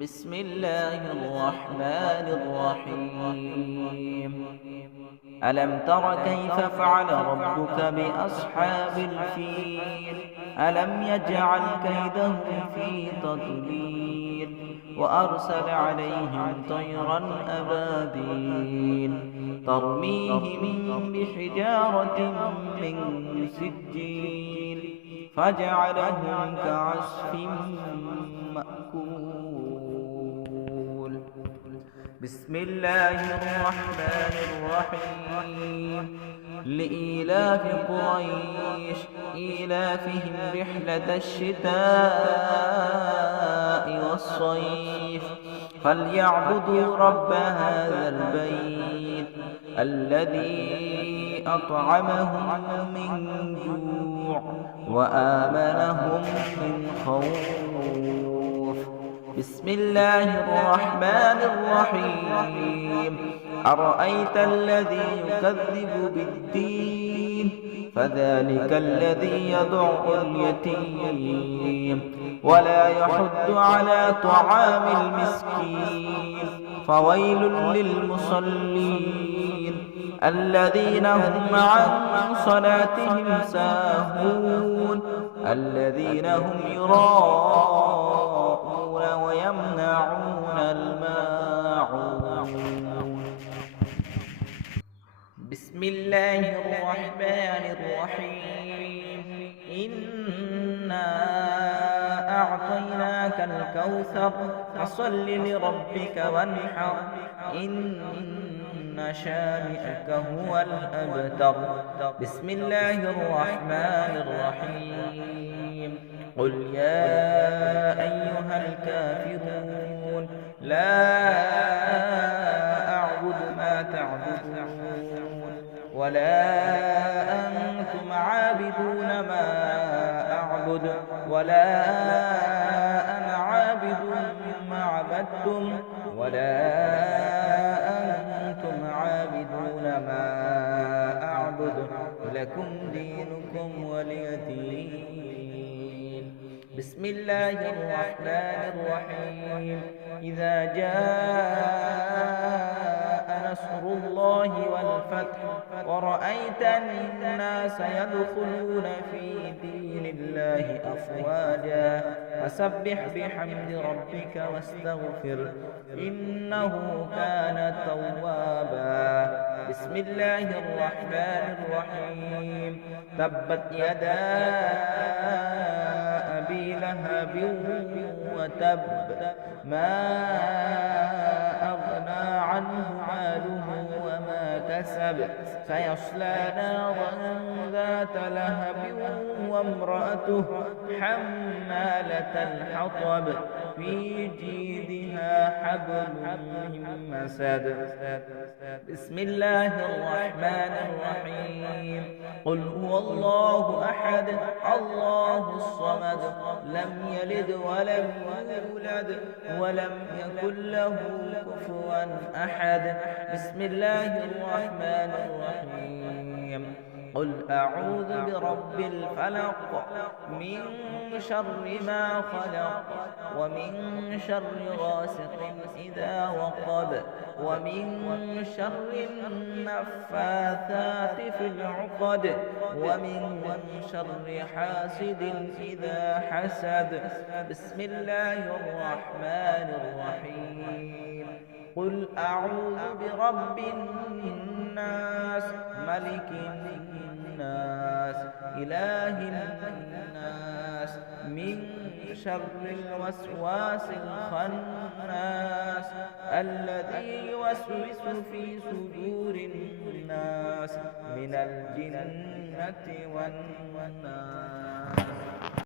بسم الله الرحمن الرحيم. ألم تر كيف فعل ربك بأصحاب الفيل؟ ألم يجعل كيدهم في تضليل وأرسل عليهم طيرا أبابيل ترميهم بحجارة من سجيل فجعلهم كعصف مأكول. بسم الله الرحمن الرحيم. لإيلاف قريش إيلافهم رحلة الشتاء والصيف فليعبدوا رب هذا البيت الذي أطعمهم من جوع وآمنهم من خوف. بسم الله الرحمن الرحيم. أرأيت الذي يكذب بالدين فذلك الذي يدع اليتيم ولا يحض على طعام المسكين فويل للمصلين الذين هم عن صلاتهم ساهون الذين هم يراءون ويمنعون الماعون. بسم الله الرحمن الرحيم. إنا أعطيناك الكوثر فصل لربك وانحر إن شانئك هو الأبتر. بسم الله الرحمن الرحيم. قل يا أيها الكافرون لا أعبد ما تعبدون ولا أنتم عابدون ما أعبد ولا أنا عابد ما عبدتم ولا أنتم عابدون ما أعبد لكم دينكم ولي دين. بسم الله الرحمن الرحيم. إذا جاء نصر الله والفتح ورأيت الناس يدخلون في دين الله أفواجا فسبح بحمد ربك واستغفر إنه كان توابا. بسم الله الرحمن الرحيم. تبت يدا أبي لهب وتب ما أغنى عنه ماله وما كسب سيصلى نارا ذات لهب وامرأته حمالة الحطب في جيدها حبل من مسد. بسم الله الرحمن الرحيم. قل هو الله أحد الله الصمد لم يلد ولم يولد ولم يكن له كفوا أحد. بسم الله الرحمن الرحيم. قل أعوذ برب الفلق من شر ما خلق ومن شر غاسق إذا وقب ومن شر النفاثات في العقد ومن شر حاسد إذا حسد. بسم الله الرحمن الرحيم. قل أعوذ برب الناس ملك الناس إله الناس من شر الوسواس الخناس الذي يوسوس في صدور الناس من الجنة والناس.